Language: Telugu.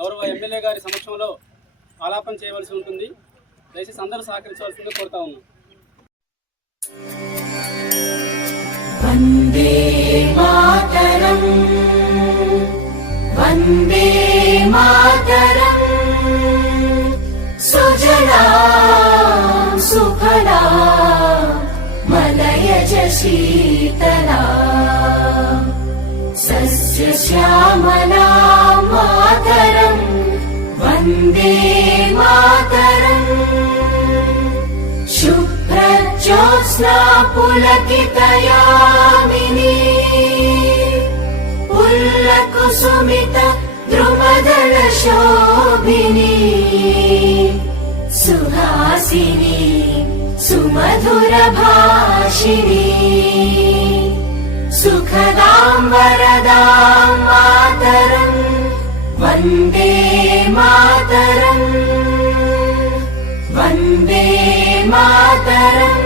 గౌరవ ఎమ్మెల్యే గారి సమక్షంలో ఆలాపన చేయవలసి ఉంటుంది. దయచేసి అందరూ సహకరించవలసిందిగా కోరుతా ఉన్నాం. వందే మాతరం వందే మాతరం సుజలా సుఫలా మలయజ శీతలా సస్య శ్యామలా మాతరం వందే మాతరం శుభ్రజ్యోత్స్నా పులకితయామినీ పుల్లకుసుమిత ద్రుమదళ శోభినీ సుహాసినీ సుమధుర భాషిణీ సుఖదాం వరదాం మాతరం వందే మాతరం వందే మాతరం.